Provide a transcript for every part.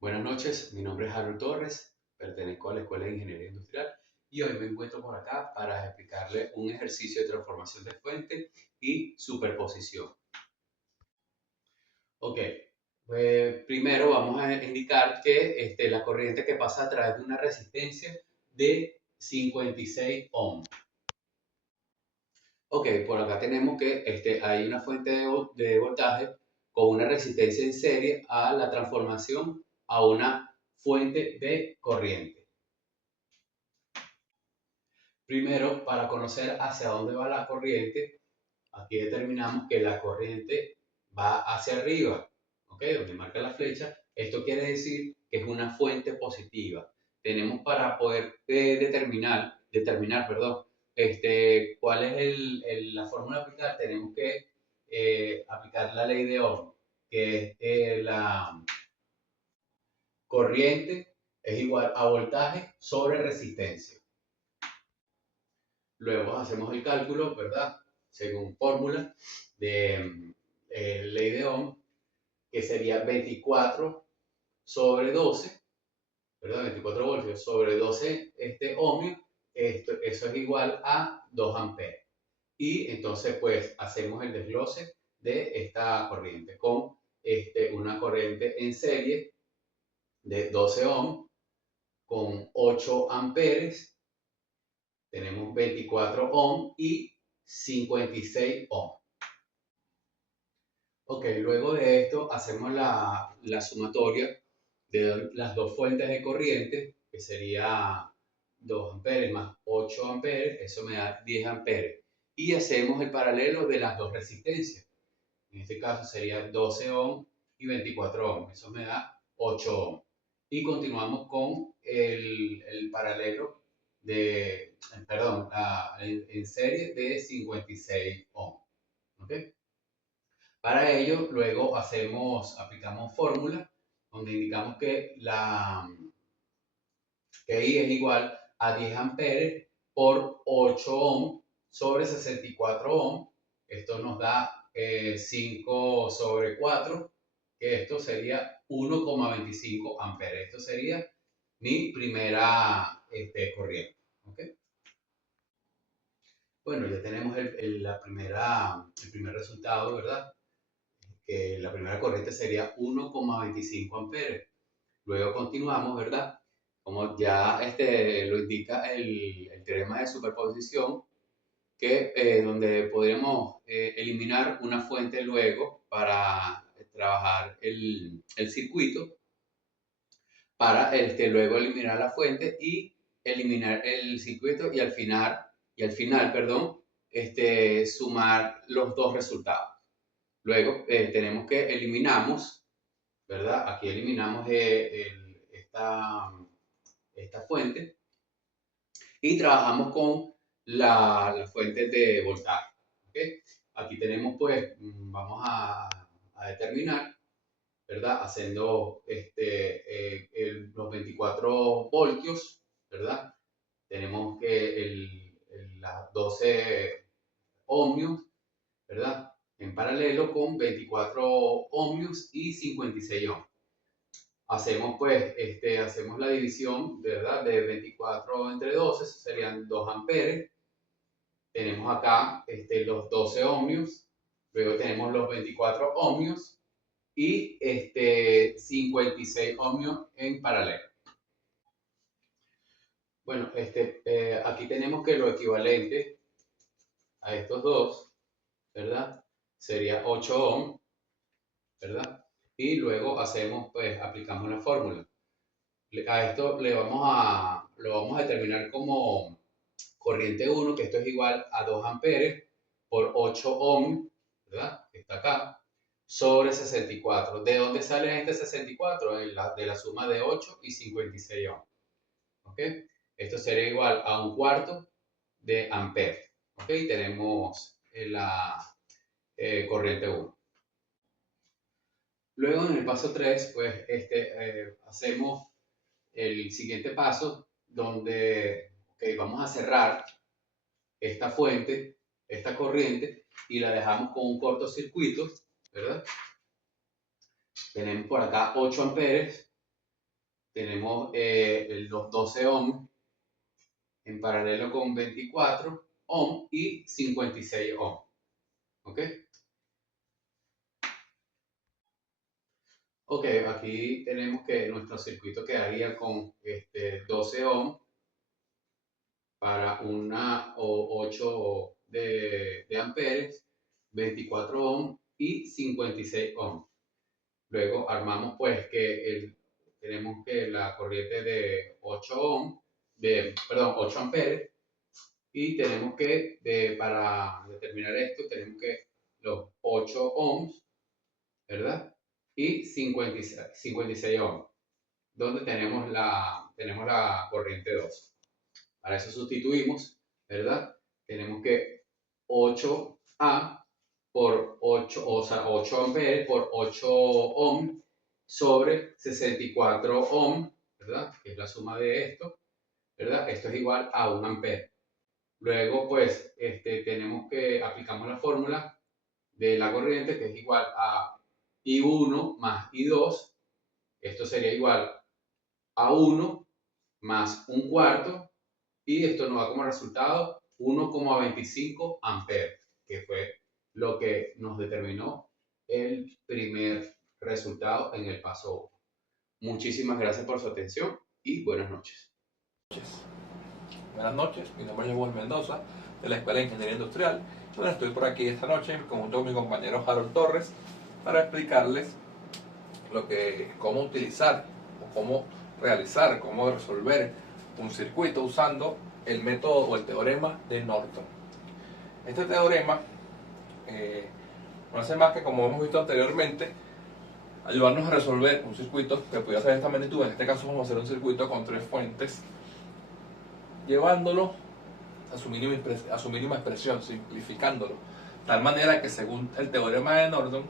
Buenas noches, mi nombre es Harold Torres, pertenezco a la Escuela de Ingeniería Industrial y hoy me encuentro por acá para explicarle un ejercicio de transformación de fuente y superposición. Ok, pues primero vamos a indicar que la corriente que pasa a través de una resistencia de 56 ohms. Ok, por acá tenemos que hay una fuente de voltaje con una resistencia en serie a la transformación a una fuente de corriente. Primero, para conocer hacia dónde va la corriente, aquí determinamos que la corriente va hacia arriba, ¿ok? Donde marca la flecha. Esto quiere decir que es una fuente positiva. Tenemos para poder determinar, cuál es la fórmula a aplicar, tenemos que aplicar la ley de Ohm, que es la corriente es igual a voltaje sobre resistencia. Luego hacemos el cálculo, ¿verdad? Según fórmula de ley de Ohm, que sería 24 sobre 12, ¿verdad? 24 voltios sobre 12 ohmios, eso es igual a 2 amperes. Y entonces, pues, hacemos el desglose de esta corriente con una corriente en serie de 12 ohms con 8 amperes. Tenemos 24 ohms y 56 ohms. Ok, luego de esto hacemos la sumatoria de las dos fuentes de corriente, que sería 2 amperes más 8 amperes, eso me da 10 amperes. Y hacemos el paralelo de las dos resistencias. En este caso sería 12 ohms y 24 ohms, eso me da 8 ohms. Y continuamos con el paralelo en serie de 56 ohms. ¿Okay? Para ello, luego aplicamos fórmula, donde indicamos que I es igual a 10 amperes por 8 ohms sobre 64 ohms. Esto nos da 5 sobre 4, que esto sería 1,25 amperes. Esto sería mi primera corriente. ¿Okay? Bueno, ya tenemos el primer resultado, ¿verdad? Que la primera corriente sería 1,25 amperes. Luego continuamos, ¿verdad? Como ya lo indica el teorema de superposición, donde podríamos eliminar una fuente luego para trabajar el circuito, para luego eliminar la fuente y eliminar el circuito y al final, perdón, sumar los dos resultados. Luego tenemos que eliminamos, ¿verdad? Aquí eliminamos esta fuente y trabajamos con la fuente de voltaje. ¿Okay? Aquí tenemos, pues, vamos a determinar, ¿verdad? Haciendo los 24 voltios, ¿verdad? Tenemos que las 12 ohmios, ¿verdad? En paralelo con 24 ohmios y 56 ohmios. Hacemos la división, ¿verdad? De 24 entre 12, serían 2 amperes. Tenemos acá los 12 ohmios, luego tenemos los 24 ohmios y 56 ohmios en paralelo. Bueno, aquí tenemos que lo equivalente a estos dos, ¿verdad? Sería 8 ohms, ¿verdad? Y luego aplicamos la fórmula. A esto lo vamos a determinar como corriente 1, que esto es igual a 2 amperes por 8 ohms, ¿verdad? Que está acá, sobre 64. ¿De dónde sale este 64? De la suma de 8 y 56 ohms. ¿Ok? Esto sería igual a un cuarto de ampere. ¿Ok? Tenemos la corriente 1. Luego en el paso 3, pues hacemos el siguiente paso donde vamos a cerrar esta fuente, esta corriente, y la dejamos con un cortocircuito, ¿verdad? Tenemos por acá 8 amperes, tenemos los 12 ohms en paralelo con 24 ohms y 56 ohms. ¿Ok? Ok, aquí tenemos que nuestro circuito quedaría con 12 ohms para una o 8 de amperes, 24 ohms y 56 ohms. Luego armamos pues que tenemos que la corriente de 8 ohms, perdón, 8 amperes, y tenemos que, para determinar esto, tenemos que los 8 ohms, ¿verdad? Y 56 ohms, donde tenemos la corriente 2. Para eso sustituimos, ¿verdad? Tenemos que 8A por 8, o sea, 8 amperes por 8 ohms sobre 64 ohms, ¿verdad? Que es la suma de esto, ¿verdad? Esto es igual a 1 ampere. Luego, pues, tenemos que aplicamos la fórmula de la corriente, que es igual a I1 más I2. Esto sería igual a 1 más un cuarto, y esto nos da como resultado 1,25 amperes, que fue lo que nos determinó el primer resultado en el paso 1. Muchísimas gracias por su atención y buenas noches. Buenas noches, mi nombre es Joel Mendoza, de la Escuela de Ingeniería Industrial. Bueno, estoy por aquí esta noche en conjunto con mi compañero Harold Torres para explicarles cómo utilizar o cómo realizar, cómo resolver un circuito usando el método o el teorema de Norton. Este teorema no hace más que, como hemos visto anteriormente, ayudarnos a resolver un circuito que pudiera ser de esta magnitud. En este caso vamos a hacer un circuito con 3 fuentes, llevándolo a su mínima expresión, simplificándolo, de tal manera que, según el teorema de Norton,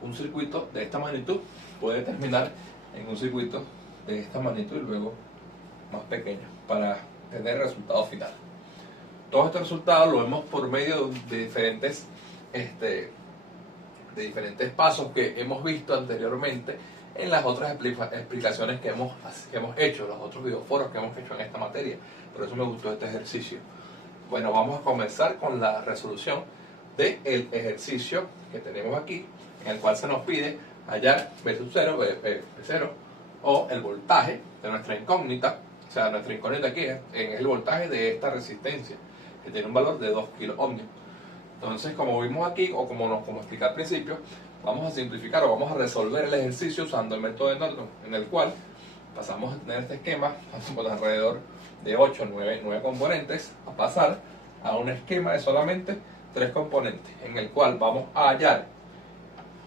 un circuito de esta magnitud puede terminar en un circuito de esta magnitud y luego más pequeño para tener el resultado final. Todos estos resultados lo vemos por medio de diferentes pasos que hemos visto anteriormente en las otras explicaciones que hemos hecho, los otros videoforos que hemos hecho en esta materia. Por eso me gustó este ejercicio. Bueno, vamos a comenzar con la resolución del ejercicio que tenemos aquí, en el cual se nos pide hallar V sub 0, V0, o el voltaje de nuestra incógnita. O sea, nuestra incógnita aquí es el voltaje de esta resistencia, que tiene un valor de 2 kilo ohmios. Entonces, como vimos aquí, o como expliqué al principio, vamos a simplificar o vamos a resolver el ejercicio usando el método de Norton, en el cual pasamos a tener este esquema con alrededor de 8, 9 componentes, a pasar a un esquema de solamente 3 componentes, en el cual vamos a hallar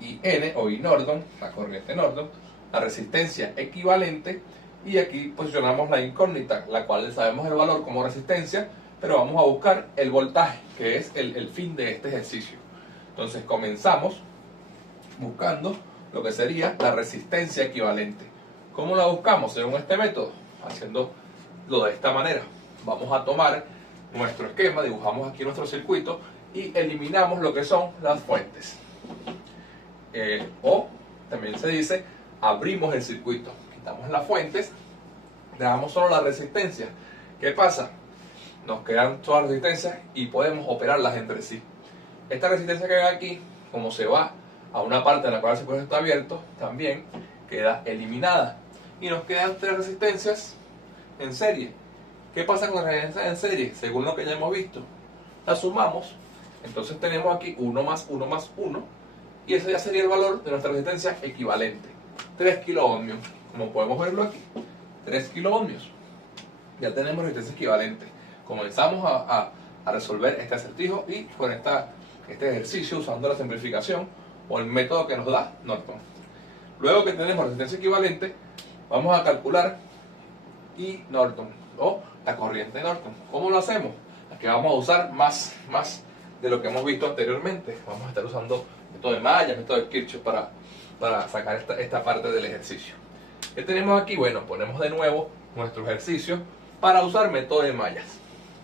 IN o I Norton, la corriente Norton, la resistencia equivalente, y aquí posicionamos la incógnita, la cual sabemos el valor como resistencia, pero vamos a buscar el voltaje, que es el fin de este ejercicio. Entonces comenzamos buscando lo que sería la resistencia equivalente. ¿Cómo la buscamos? Según este método, haciéndolo de esta manera. Vamos a tomar nuestro esquema, dibujamos aquí nuestro circuito y eliminamos lo que son las fuentes. O también se dice, abrimos el circuito, quitamos las fuentes, dejamos solo la resistencia. ¿Qué pasa? Nos quedan todas las resistencias y podemos operarlas entre sí. Esta resistencia que ven aquí, como se va a una parte en la cual el circuito está abierto, también queda eliminada. Y nos quedan 3 resistencias en serie. ¿Qué pasa con las resistencias en serie? Según lo que ya hemos visto, las sumamos. Entonces tenemos aquí 1 más 1 más 1. Y ese ya sería el valor de nuestra resistencia equivalente. 3 kilo ohmios. Como podemos verlo aquí. 3 kilo ohmios. Ya tenemos resistencia equivalente. Comenzamos a resolver este acertijo y con este ejercicio usando la simplificación o el método que nos da Norton. Luego que tenemos resistencia equivalente, vamos a calcular I Norton o la corriente de Norton. ¿Cómo lo hacemos? Aquí vamos a usar más de lo que hemos visto anteriormente. Vamos a estar usando método de malla, método de Kirchhoff para sacar esta parte del ejercicio. ¿Qué tenemos aquí? Bueno, ponemos de nuevo nuestro ejercicio para usar método de mallas.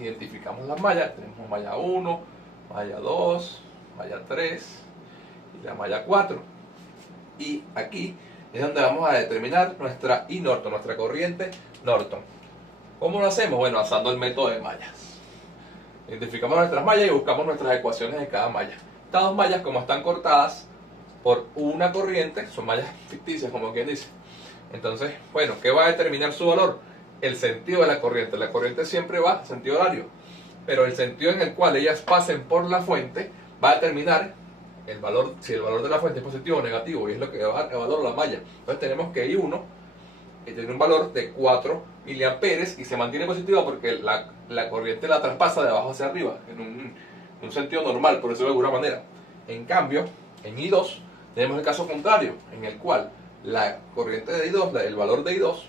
Identificamos las mallas, tenemos malla 1, malla 2, malla 3 y la malla 4. Y aquí es donde vamos a determinar nuestra I Norton, nuestra corriente Norton. ¿Cómo lo hacemos? Bueno, usando el método de mallas. Identificamos nuestras mallas y buscamos nuestras ecuaciones de cada malla. Estas dos mallas, como están cortadas por una corriente, son mallas ficticias, como quien dice. Entonces, bueno, ¿qué va a determinar su valor? El sentido de la corriente. La corriente siempre va en sentido horario, pero el sentido en el cual ellas pasen por la fuente va a determinar el valor, si el valor de la fuente es positivo o negativo, y es lo que va a dar el valor a la malla. Entonces tenemos que I1 tiene un valor de 4 miliamperes y se mantiene positiva porque la corriente la traspasa de abajo hacia arriba en un sentido normal, por decirlo de alguna manera. En cambio, en I2 tenemos el caso contrario, en el cual la corriente de I2, el valor de I2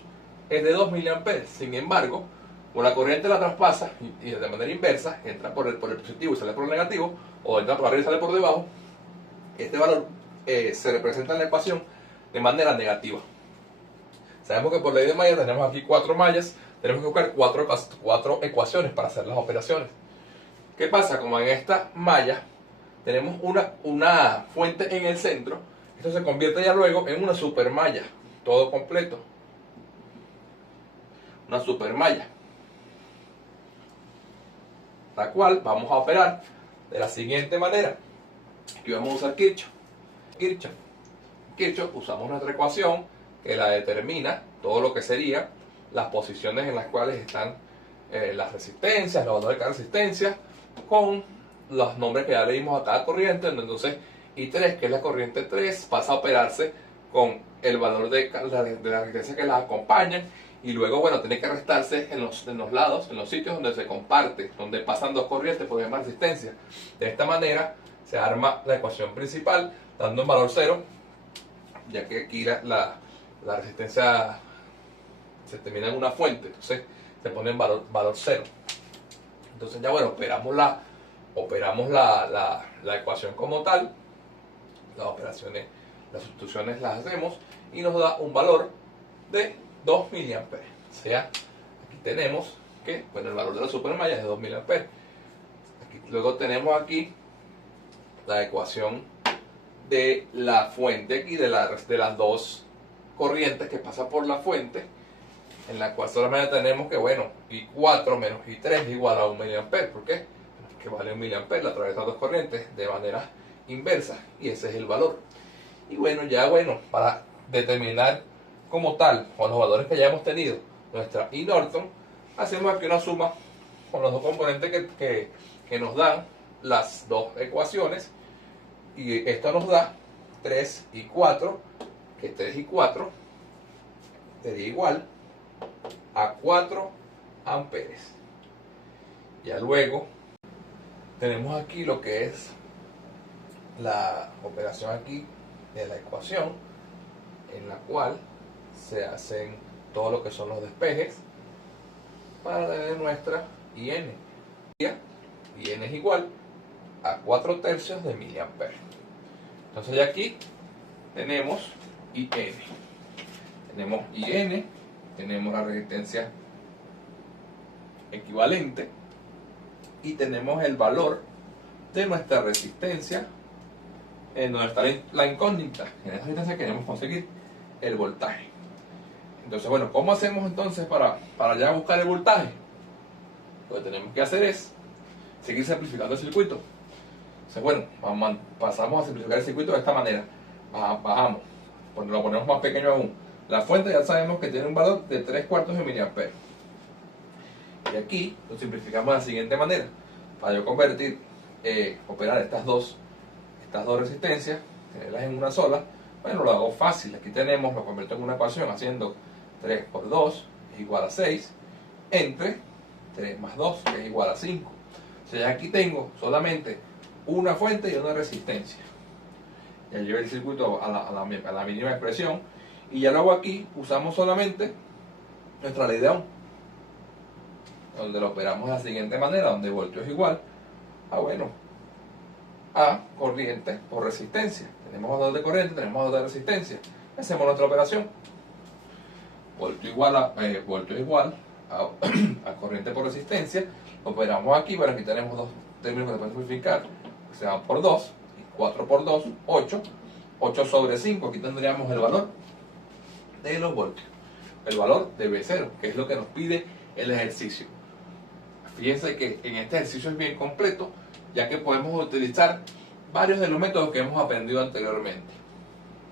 es de 2 miliamperes. Sin embargo, como la corriente la traspasa y de manera inversa, entra por el positivo y sale por el negativo, o entra por arriba y sale por debajo, este valor se representa en la ecuación de manera negativa. Sabemos que por ley de mallas tenemos aquí 4 mallas, tenemos que buscar 4 ecuaciones para hacer las operaciones. ¿Qué pasa? Como en esta malla tenemos una fuente en el centro, esto se convierte ya luego en una supermalla, todo completo. Una supermalla, la cual vamos a operar de la siguiente manera. Aquí vamos a usar Kirchhoff, usamos nuestra ecuación que la determina todo lo que sería las posiciones en las cuales están las resistencias, los valores de cada resistencia, con los nombres que ya leímos a cada corriente. Entonces I3, que es la corriente 3, pasa a operarse con el valor de la resistencia que las acompañan, y luego, bueno, tiene que restarse en los lados, en los sitios donde se comparte, donde pasan dos corrientes por misma resistencia. De esta manera se arma la ecuación principal, dando un valor 0, ya que aquí la resistencia se termina en una fuente, entonces se pone en valor 0. Entonces ya, bueno, operamos la ecuación como tal, las operaciones, las sustituciones las hacemos y nos da un valor de 2 miliamperes. O sea, aquí tenemos que, bueno, el valor de la supermalla es de 2 miliamperes. Luego tenemos aquí la ecuación de la fuente aquí, de las dos corrientes que pasan por la fuente, en la cual solamente tenemos que, bueno, I4 menos I3 es igual a 1 miliampere. ¿Por qué? Porque vale 1 miliampere, la atraviesan dos corrientes de manera inversa, y ese es el valor. Y bueno, ya bueno, para determinar como tal, con los valores que ya hemos tenido, nuestra I Norton, hacemos aquí una suma con los dos componentes que nos dan las dos ecuaciones, y esto nos da 3 y 4, que 3 y 4 sería igual a 4 amperes. Ya luego tenemos aquí lo que es la operación aquí de la ecuación, en la cual se hacen todo lo que son los despejes para tener nuestra IN. IN es igual a 4 tercios de miliamperes. Entonces ya aquí tenemos IN. Tenemos IN, tenemos la resistencia equivalente y tenemos el valor de nuestra resistencia, en donde está la incógnita. En esa resistencia queremos conseguir el voltaje. Entonces, bueno, ¿cómo hacemos entonces para ya buscar el voltaje? Lo que tenemos que hacer es seguir simplificando el circuito. Entonces, bueno, pasamos a simplificar el circuito de esta manera. Bajamos, lo ponemos más pequeño aún. La fuente ya sabemos que tiene un valor de 3/4 de miliamperes. Y aquí lo simplificamos de la siguiente manera. Para yo convertir, operar estas dos resistencias, tenerlas en una sola, bueno, lo hago fácil. Aquí tenemos, lo convierto en una ecuación haciendo 3 por 2 es igual a 6, entre 3 más 2 que es igual a 5. O sea, ya aquí tengo solamente una fuente y una resistencia. Ya llevé el circuito a la mínima expresión, y ya luego aquí usamos solamente nuestra ley de Ohm, donde lo operamos de la siguiente manera, donde voltio es igual a, bueno, a corriente por resistencia. Tenemos valor de corriente, tenemos valor de resistencia. Hacemos nuestra operación. Voltio igual a corriente por resistencia. Lo operamos aquí, pero aquí tenemos dos términos que se pueden simplificar. Se van por 2, y 4 por 2, 8. 8 sobre 5, aquí tendríamos el valor de los voltios. El valor de V0, que es lo que nos pide el ejercicio. Fíjense que en este ejercicio es bien completo, ya que podemos utilizar varios de los métodos que hemos aprendido anteriormente,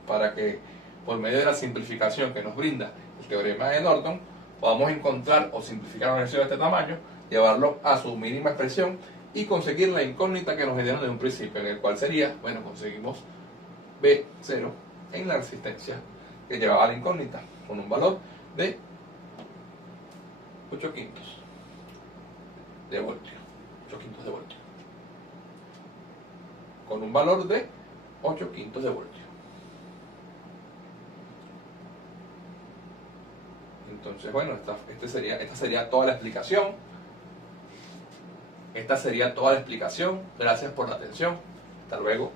para que por medio de la simplificación que nos brinda el teorema de Norton, podamos encontrar o simplificar un ejercicio de este tamaño, llevarlo a su mínima expresión y conseguir la incógnita que nos dieron desde un principio, en el cual sería, bueno, conseguimos V0 en la resistencia que llevaba la incógnita, con un valor de 8 quintos de voltio. 8 quintos de voltio. Con un valor de 8 quintos de voltio. Entonces, bueno, esta sería toda la explicación. Esta sería toda la explicación. Gracias por la atención. Hasta luego.